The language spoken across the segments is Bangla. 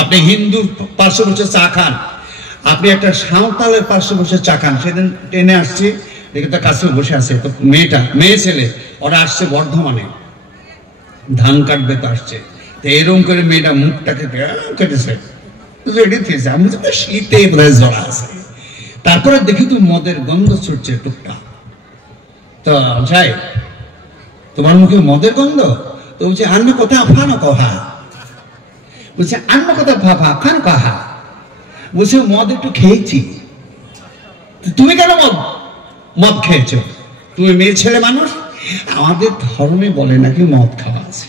আপনি হিন্দু পার্শ্বে বসে চা খান, আপনি একটা সাঁওতালের পার্শ্বে বসে চা খান। সেদিন ট্রেনে আসছে, দেখে তার কাছে বসে আছে, তো মেয়ে ছেলে ওরা আসছে বর্ধমানে, ধান কাটবে তো আসছে, তো এরকম করে মেয়েটা মুখটাকে কেটেছে, আমি শীতে জড়া আছে। তারপরে দেখি তো মদের গন্ধ ছুটছে টুকটা, তো যাই তোমার মুখে মদের গন্ধ, তো বলছে আন্ন কথা ফানো কহা, বলছে আন্ন কথা ফাফা ফান কাহা, বলছে মদ একটু খেয়েছি। তুমি কেন মদ খেয়েছো? তুমি মেয়ে ছেলে মানুষ, আমাদের ধর্মে বলে নাকি মদ খাওয়া আছে,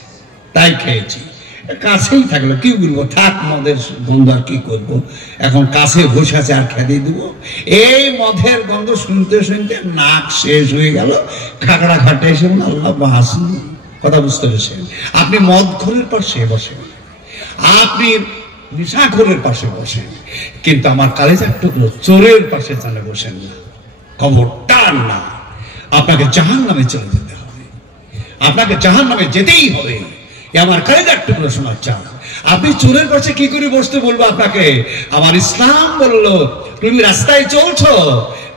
তাই খেয়েছি। কাছেই থাকলো, কি বলবো, থাক মদের গন্ধ আর কি করবো, এখন কাছে বসে আছে আর খেতে দেবো। এই মদের গন্ধ শুনতে শুনতে নাক শেষ হয়ে গেল, খাগড়া ঘাটে এসে আল্লাহ বাসন। কথা বুঝতে পেরেছেন? আপনি মদ ঘরের পাশে বসেন, আপনি নেশাখোরের পাশে বসেন, কিন্তু আমার কালেজার টুকরো চোরের পাশে জানে বসেন না, খবরদার না। আপনাকে জাহান্নামে চলে যেতে হবে, আপনাকে জাহান্নামে যেতেই হবে। আমার কালেজার টুকরো শোনার চান, আপনি চোরের পাশে কি করে বসতে বলবো আপনাকে? আমার ইসলাম বললো তুমি রাস্তায় চলছো,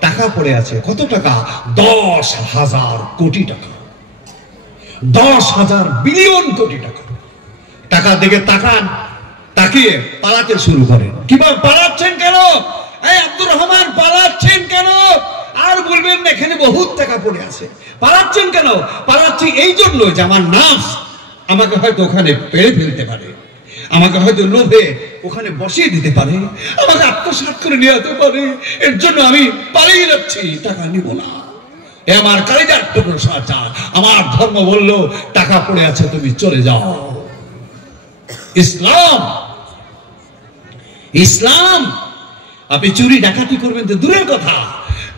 টাকা পড়ে আছে, কত টাকা? 10,000 কোটি টাকা, 10,000 বিলিয়ন কোটি টাকা। টাকা দিকে তাকিয়ে পালাতে শুরু করেন। কিভাবে পালাচ্ছেন কেন? এই আব্দুর রহমান পালাচ্ছেন কেন? আর বলবেন না এখানে বহুত টাকা পড়ে আছে। পালাচ্ছেন কেন? পালাচ্ছি এই জন্য যে আমার নাফস আমাকে হয়তো ওখানে পেড়ে ফেলতে পারে, আমাকে হয়তো লোভে ওখানে বসিয়ে দিতে পারে, আমাকে আত্মসাৎ করে নিয়ে যেতে পারে, এর জন্য আমি পালিয়ে যাচ্ছি, টাকা নিব না। এ আমার কালেজার টুকরো সাজা, আমার ধর্ম বললো টাকা পড়ে আছে, তুমি চলে যাও। ইসলাম, ইসলাম। আপনি চুরি ডাকাতি করবেন তো দূরের কথা,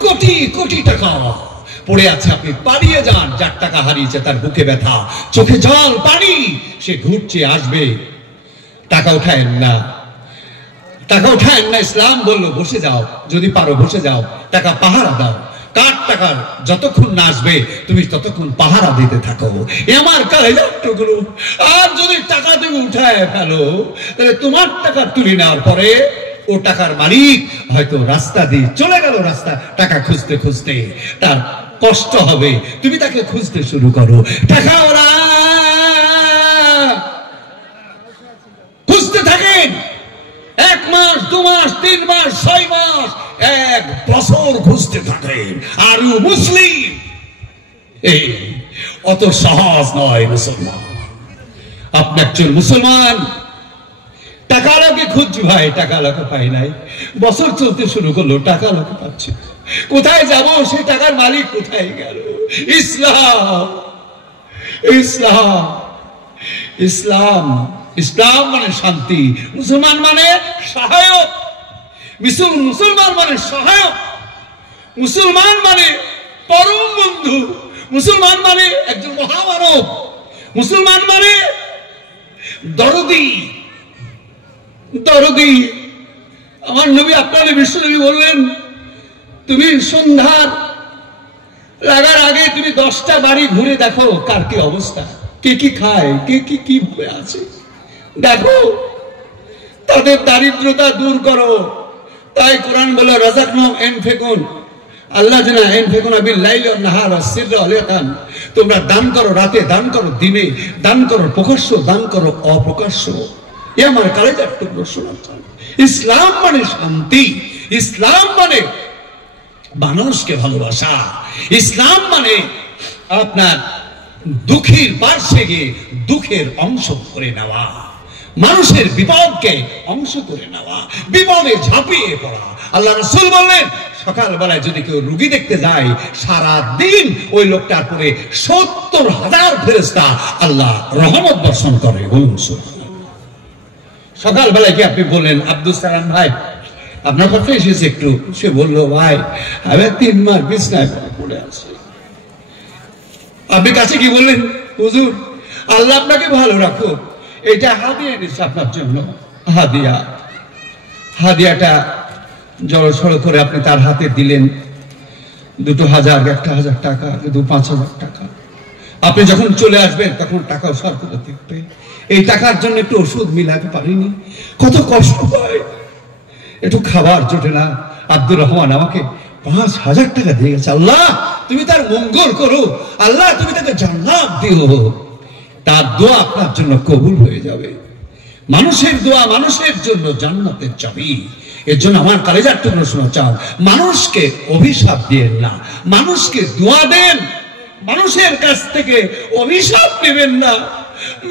কোটি কোটি টাকা পড়ে আছে, আপনি পালিয়ে যান। যার টাকা হারিয়েছে তার বুকে ব্যথা, চোখে জল পানি, সে ঘুরছে আসবে, টাকা উঠায়েন না, টাকা উঠায়েন না। ইসলাম বললো বসে যাও, যদি পারো বসে যাও, টাকা পাহারা দাও। কার টাকার যতক্ষণ না আসবে তুমি ততক্ষণ পাহারা দিতে থাকো। এ আমার কালেজার টুকরো, আর যদি টাকা তুমি উঠায় ফেলো, তাহলে তোমার টাকা তুলে নেওয়ার পরে ও টাকার মালিক হয়তো রাস্তা দিয়ে চলে গেল, রাস্তা টাকা খুঁজতে খুঁজতে তার কষ্ট হবে, তুমি তাকে খুঁজতে শুরু করো। টাকা ওরা খুঁজতে থাকেন, 1 মাস 2 মাস 3 মাস 6 মাস 1 বছর খুঁজতে থাকেন। আর মুসলিম এই অত সহজ নয় মুসলমান। আপনি একজন মুসলমান, টাকা লোকে খুঁজছি ভাই, টাকা লোকে পাই নাই, বছর চলতে শুরু করলো, টাকা লোকে পাচ্ছি, কোথায় যাব? সেই টাকার মালিক কোথায় গেল? ইসলাম, ইসলাম, ইসলাম। ইসলাম মানে শান্তি, মুসলমান মানে সহায়ক, মুসলমান মানে সহায়ক, মুসলমান মানে পরম বন্ধু, মুসলমান মানে একজন মহামানব, মুসলমান মানে দরদি, দরদি। আমার নবী, আপনার বিশ্বনবী বললেন তুমি সন্ধ্যার লাগার আগে তুমি 10টা বাড়ি ঘুরে দেখো কার কি অবস্থা, কে কি খায়, কে কি কিভাবে আছে, দেখো তাদের দারিদ্রতা দূর করো। তাই কোরআন বলে রাযাকনাহুম ইনফিকুন, আল্লাহ জানা ইনফিকুন বিল লাইলি ওয়ান নাহার ওয়াস সিররা ওয়াল ইয়াতাম। তোমরা দান করো রাতে, দান করো দিনে, দান করো প্রকাশ্য, দান করো অপ্রকাশ্য। এ আমার কালেজার টুকরো শোনাচ্ছেন, ইসলাম মানে শান্তি, ইসলাম মানে মানুষকে ভালোবাসা, ইসলাম মানে আপনার দুঃখীর পার্শ্বে গিয়ে দুঃখের অংশ করে নেওয়া, মানুষের বিপদকে অংশ করে নেওয়া, বিপদে ঝাঁপিয়ে পড়া। আল্লাহ রাসূল বললেন সকালবেলায় যদি কেউ রোগী দেখতে যায়, সারা দিন ওই লোকটার পরে 70,000 ফেরেশতা আল্লাহ রহমত বর্ষণ করে। বলুন সকালবেলায় কি আপনি বললেন আব্দুল সালাম ভাই আপনার কথা এসেছে একটু, সে বললো ভাই আমি 3 মাস বিছনায় পড়ে আছি। আপনি কাছে কি বললেন? হুজুর আল্লাহ আপনাকে ভালো রাখো, এটা হাদিয়া এনেছে আপনার জন্য, হাদিয়া। হাদিয়াটা জড়সড় করে আপনি তার হাতে দিলেন, 2,000, 1,000 টাকা, 5,000 টাকা। আপনি যখন চলে আসবেন তখন টাকা সরকার থাকবে, এই টাকার জন্য একটু ওষুধ মিলাতে পারিনি, কত কষ্ট হয়, একটু খাবার জোটে না। আব্দুর রহমান আমাকে 5,000 টাকা দিয়ে গেছে, আল্লাহ তুমি তার মঙ্গল করো, আল্লাহ তুমি তাকে জান্নাত দিও, তার দোয়া আপনার জন্য কবুল হয়ে যাবে। মানুষের দোয়া মানুষের জন্য জান্নাতের চাবি। এর জন্য আমার কলেজার টুকরো শোনা চাও, মানুষকে অভিশাপ দিয়েন না, মানুষকে দোয়া দেন, মানুষের কাছ থেকে অভিশাপ নেবেন না,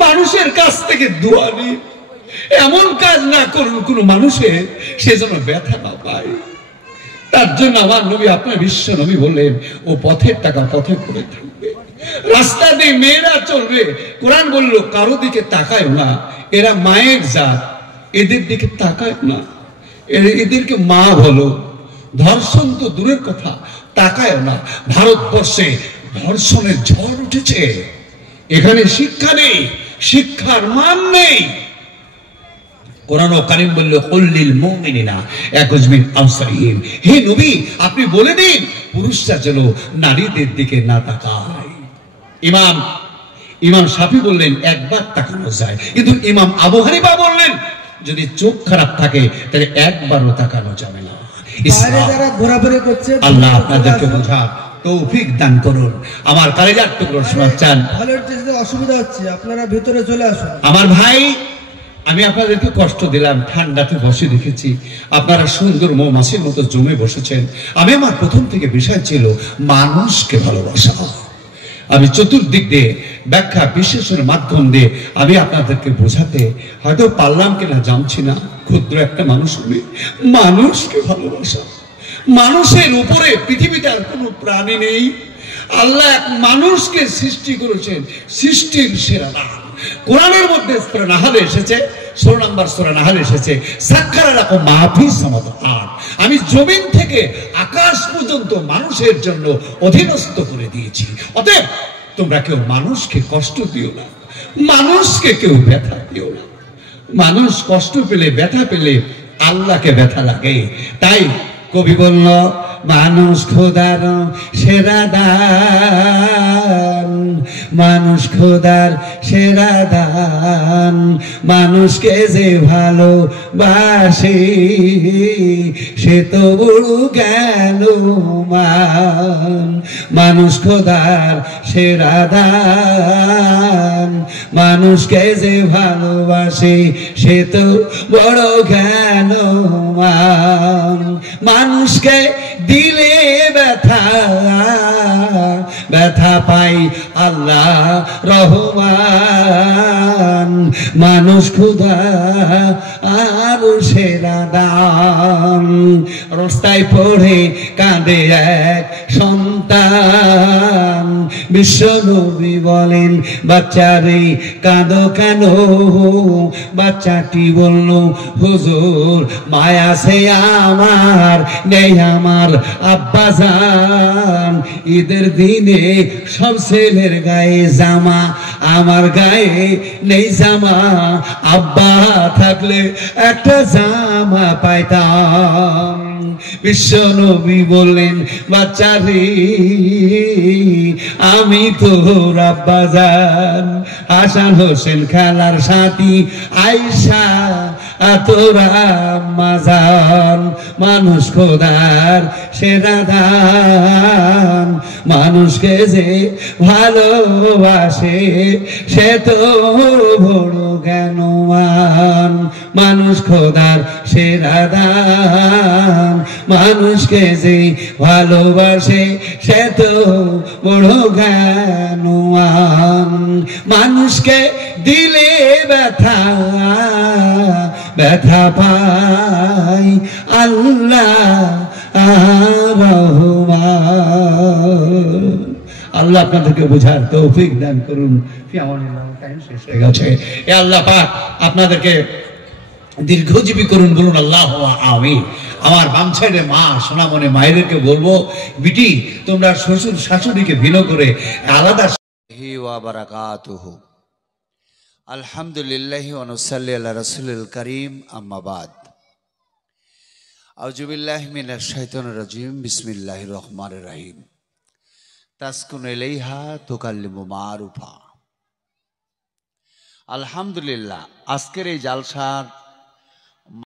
মানুষের কাছ থেকে দোয়া নিন। এমন কাজ না করুন কোন মানুষের সে যেন ব্যথা না পায়। তার জন্য আমার নবী, আপনার বিশ্ব নবী বললেন, ও পথের টাকা পথে পড়ে থাকবে, রাস্তা দিয়ে মেয়েরা চলবে, কোরআন বলল কারো দিকে তাকায় না, এরা মায়ের জাত, এদের দিকে তাকায় না, এদেরকে মা বলো। ধর্ষণ তো দূরের কথা, তাকায় না। ভারতবর্ষে ধর্ষণের ঝড় উঠেছে, এখানে শিক্ষা নেই, শিক্ষার মান নেই। কোরআন কারীম বলল কুল্লিল মুমিনিনা ইয়াকুযু মিন আবসারিহিম, হে নবী আপনি বলে দিন পুরুষরা যেন নারীদের দিকে না তাকায়। ইমাম শাফি বললেন একবার তাকানো যায়, কিন্তু ইমাম আবু হানিফা বললেন যদি চোখ খারাপ থাকে তাহলে একবারও তাকানো যাবে না। আল্লাহ আপনাদেরকে বোঝার তৌফিক দান করুন। আমার কলেজার টুকরো শোনাচ্ছেন, অসুবিধা হচ্ছে, আপনারা ভিতরে চলে আসুন। আমার ভাই, আমি আপনাদেরকে কষ্ট দিলাম, ঠান্ডাতে বসে রেখেছি, আপনারা সুন্দর মৌমাছির মতো জমে বসেছেন। আমার প্রথম থেকে বিষয় ছিল মানুষকে ভালোবাসা। আমি চতুর্দিক দিয়ে ব্যাখ্যা বিশ্লেষণের মাধ্যম দিয়ে আমি আপনাদেরকে বোঝাতে হয়তো পারলাম কিনা জানছি না, ক্ষুদ্র একটা মানুষ হলে মানুষকে ভালোবাসা। মানুষের উপরে পৃথিবীতে আর কোনো প্রাণী নেই, আল্লাহ মানুষকে সৃষ্টি করেছেন সৃষ্টির সেরা নাম। কোরআনের মধ্যে সূরা নাহলে এসেছে, 16 নম্বর সূরা নাহলে এসেছে, সাক্কারা লাকুম মা ফিস সামাওয়াতি ওয়াল আরদ, আমি জমিন থেকে আকাশ পর্যন্ত মানুষের জন্য অধীনস্থ করে দিয়েছি। অতএব তোমরা কেউ মানুষকে কষ্ট দিও না, মানুষকে কেউ ব্যথা দিও না। মানুষ কষ্ট পেলে ব্যথা পেলে আল্লাহকে ব্যথা লাগে। তাই কবি বলল মানুষ খোদার সেরা দান, মানুষ খোদার সেরা দান, মানুষকে যে ভালোবাসে সে তো বড় জ্ঞানমান। মানুষ খোদার সেরা দান, মানুষকে যে ভালোবাসে সে তো বড় জ্ঞানমান। মানুষকে দিলে ব্যথা, ব্যথা পাই আল্লাহ রহমান। মানুষ খোদা আর সেরা দান। রাস্তায় পড়ে কাঁদে এক সন্তান, বিশ্ব নবী বলেন বাচ্চারে কাঁদো কেন? বাচ্চাটি বলল হুজুর মায়া সে আমার নেই আমার আব্বা জান। ঈদের দিনে সব ছেলের গায়ে জামা, আমার গায়ে নেই জামা, আব্বা থাকলে একটা জামা পাইতাম। বিশ্ব নবী বললেন বাচ্চারে আমি তোর আব্বা জান। হাসান হোসেন খেলার সাথী, আয়েশা তোরা আম্মা জান। মানুষ খোদার সেরা দান, মানুষকে যে ভালোবাসে সে তো বড় জ্ঞানমান। মানুষ খোদার সেরা দান, মানুষকে যে ভালোবাসে সে তো বড় জ্ঞানমান। মানুষকে দিলে ব্যথা, ব্যথা পাই আল্লাহ রহমান। আল্লাহ আপনাদেরকে বোঝার তৌফিক দান করুন। টাইম শেষ হয়ে গেছে। এ আল্লাহ পাক আপনাদেরকে দীর্ঘজীবী করুন, বলুন আল্লাহ আমিন। আমার বাম সাইডে মা সোনামণি মায়েদেরকে বলবো, বিটি তোমরা শ্বশুর শাশুড়িকে ভিন্ন করে আলাদা। আলহামদুলিল্লাহি ওয়া নুসাল্লি আলা রাসূলিল কারীম, আম্মা বাদ। আউযু বিল্লাহি মিনাশ শাইতানির রাজীম, বিসমিল্লাহির রহমানির রহিম। তাসকুন ইলাইহা তুকাল্লিমু মারুফা। আলহামদুলিল্লাহ, আজকের এই জালসার